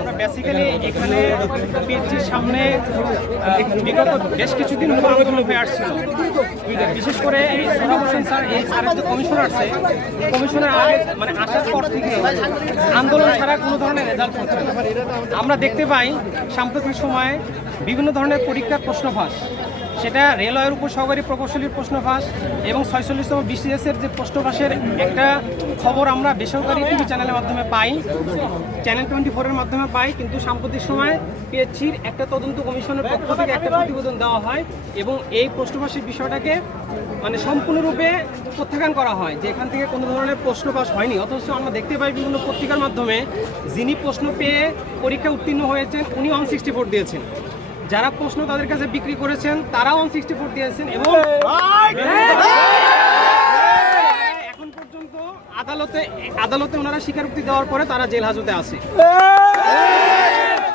আমরা বেসিক্যালি এখানে পিএইচজির সামনে বিগত বেশ কিছুদিন ধরে আন্দোলন হয়ে আসছিল। বিশেষ করে এই সোহরাব হোসেন স্যার, এই স্যারের যে কমিশনার আছে, কমিশনার আগে মানে আসার পর থেকে আন্দোলন ছাড়া কোনো ধরনের রেজাল্ট হচ্ছে না। আমরা দেখতে পাই সাম্প্রতিক সময়ে বিভিন্ন ধরনের পরীক্ষার প্রশ্ন ফাঁস, সেটা রেলওয়ের উপর সহকারী প্রকৌশলীর প্রশ্ন ফাঁস এবং 46তম বিসিএসের যে প্রশ্ন ফাঁসের একটা খবর আমরা বেসরকারি টিভি চ্যানেলের মাধ্যমে পাই, চ্যানেল 24-এর মাধ্যমে পাই। কিন্তু সাম্প্রতিক সময় পিএইচজির একটা তদন্ত কমিশনের পক্ষ থেকে একটা প্রতিবেদন দেওয়া হয় এবং এই প্রশ্ন ফাঁসের বিষয়টাকে মানে সম্পূর্ণরূপে প্রত্যাখ্যান করা হয় যে এখান থেকে কোনো ধরনের প্রশ্ন পাস হয়নি। অথচ আমরা দেখতে পাই বিভিন্ন পত্রিকার মাধ্যমে যিনি প্রশ্ন পেয়ে পরীক্ষা উত্তীর্ণ হয়েছেন উনি 164 দিয়েছেন, যারা প্রশ্ন তাদের কাছে বিক্রি করেছেন তারাও 164 দিয়েছেন এবং এখন পর্যন্ত আদালতে ওনারা স্বীকারোক্তি দেওয়ার পরে তারা জেল হাজতে আছে।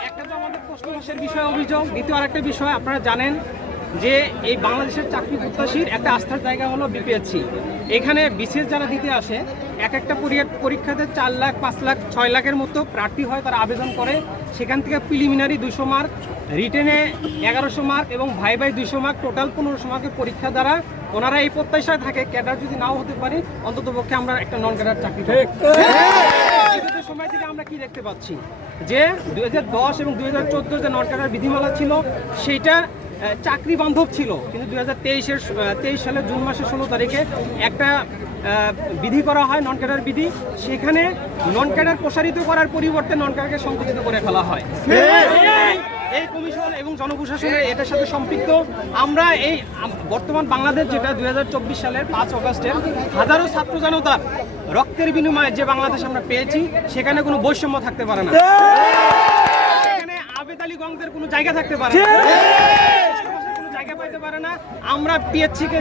একটা তো আমাদের প্রশ্ন ফাঁসের বিষয়ে অভিযোগ, দ্বিতীয় আরেকটা বিষয় আপনারা জানেন যে এই বাংলাদেশের চাকরি প্রত্যাশীর একটা আস্থার জায়গা হলো বিপিএসসি। এখানে বিশেষ যারা দিতে আসে এক একটা পরীক্ষাতে 4 লাখ 5 লাখ 6 লাখের মতো প্রার্থী হয়, তারা আবেদন করে। সেখান থেকে প্রিলিমিনারি 200 মার্ক, রিটেনে 1100 মার্ক এবং ভাই 200 মার্ক, টোটাল 1500 মার্কের পরীক্ষা দ্বারা ওনারা এই প্রত্যাশায় থাকে ক্যাডার যদি নাও হতে পারে অন্তত পক্ষে আমরা একটা নন ক্যাডার চাকরি পাবো। সময় থেকে আমরা কি দেখতে পাচ্ছি যে 2010 এবং 2014 যে নন ক্যাডার বিধিমালা ছিল সেইটা চাকরি বান্ধব ছিল, কিন্তু 2023 সালের জুন মাসের 16 তারিখে একটা বিধি করা হয় নন ক্যাডার বিধি। সেখানে নন ক্যাডার প্রসারিত করার পরিবর্তে নন ক্যাডারকে সংকুচিত করে ফেলা হয়। এই কমিশন এবং জনপ্রশাসনের এটার সাথে সম্পৃক্ত। আমরা এই বর্তমান বাংলাদেশ যেটা 2024 সালের 5 অগস্টের হাজারো ছাত্র জনতার রক্তের বিনিময়ে যে বাংলাদেশ আমরা পেয়েছি সেখানে কোনো বৈষম্য থাকতে পারে না, সেখানে আবেদ আলী গঙ্গের কোনো জায়গা থাকতে পারে না, কোনো জায়গা পাইতে পারে না। আমরা পিএইচসিকে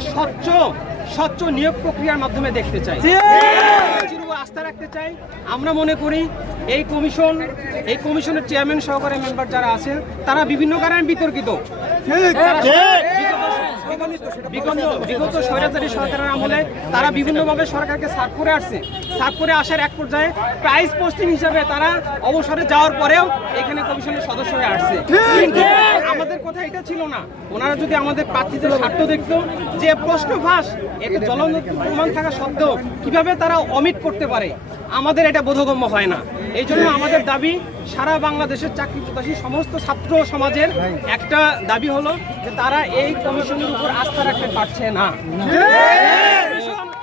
স্বচ্ছ নিয়োগ প্রক্রিয়ার মাধ্যমে দেখতে চাই, আস্থা রাখতে চাই। আমরা মনে করি এই কমিশনের চেয়ারম্যান সহকারী মেম্বার যারা আছেন তারা বিভিন্ন কারণে বিতর্কিত। বিগত স্বৈরাচারী সরকারের আমলে তারা বিভিন্নভাবে সরকারকে সার্ভ করে আসছে। সার্ভ করে আসার এক পর্যায়ে প্রাইস পোস্টিং হিসাবে তারা অবসরে যাওয়ার পরেও এখানে কমিশনের সদস্য হয়ে আসছে। কিন্তু আমাদের কথা এটা ছিল না, ওনারা যদি আমাদের প্রার্থীদের স্বার্থ দেখত যে প্রশ্ন ফাঁস এটা জ্বলন্ত প্রমাণ থাকা সত্ত্বেও কিভাবে তারা অমিট করতে পারে, আমাদের এটা বোধগম্য হয় না। এই জন্য আমাদের দাবি, সারা বাংলাদেশের চাকরি প্রত্যাশী সমস্ত ছাত্র সমাজের একটা দাবি হলো যে তারা এই কমিশনের উপর আস্থা রাখতে পারছে না।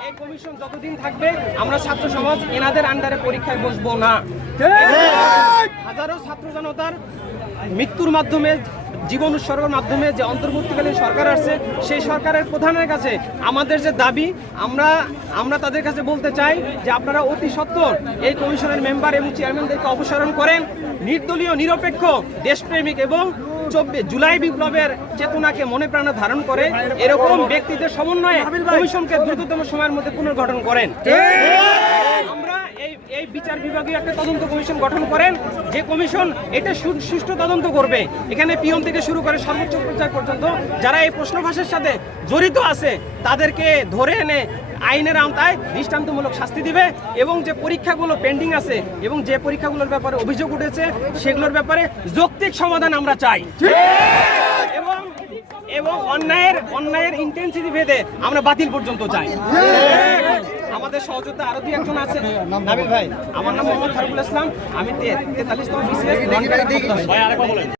এই কমিশন যতদিন থাকবে আমরা ছাত্র সমাজ এনাদের আন্ডারে পরীক্ষায় বসবো না। হাজারো ছাত্র জনতার মৃত্যুর মাধ্যমে, জীবন উৎসর্গের মাধ্যমে যে অন্তর্বর্তীকালীন সরকার আসছে সেই সরকারের প্রধানের কাছে আমাদের যে দাবি, আমরা তাদের কাছে বলতে চাই যে আপনারা অতি সত্বর এই কমিশনের মেম্বার এবং চেয়ারম্যানদেরকে অপসারণ করেন। নির্দলীয়, নিরপেক্ষ, দেশপ্রেমিক এবং 24 জুলাই বিপ্লবের চেতনাকে মনে প্রাণে ধারণ করে এরকম ব্যক্তিদের সমন্বয়ে কমিশনকে দ্রুততম সময়ের মধ্যে পুনর্গঠন করেন। আমরা এই বিচার বিভাগীয় একটা তদন্ত কমিশন গঠন করেন, যে কমিশন এটা সুষ্ঠু তদন্ত করবে। এখানে পিয়ন থেকে শুরু করে সর্বোচ্চ পর্যায় পর্যন্ত যারা এই প্রশ্ন ফাঁসের সাথে জড়িত আছে তাদেরকে ধরে এনে আইনের আওতায় দৃষ্টান্তমূলক শাস্তি দিবে এবং যে পরীক্ষাগুলো পেন্ডিং আছে এবং যে পরীক্ষাগুলোর ব্যাপারে অভিযোগ উঠেছে সেগুলোর ব্যাপারে যৌক্তিক সমাধান আমরা চাই এবং অন্যায়ের ইন্টেন্সিটি ভেদে আমরা বাতিল পর্যন্ত চাই। আমাদের সহযোগিতা আরো 2-1 আছে। নাবিল ভাই, আমার নাম মোহাম্মদ ফারুকুল ইসলাম, আমি 43তম বিসিএস নন ক্যাডার।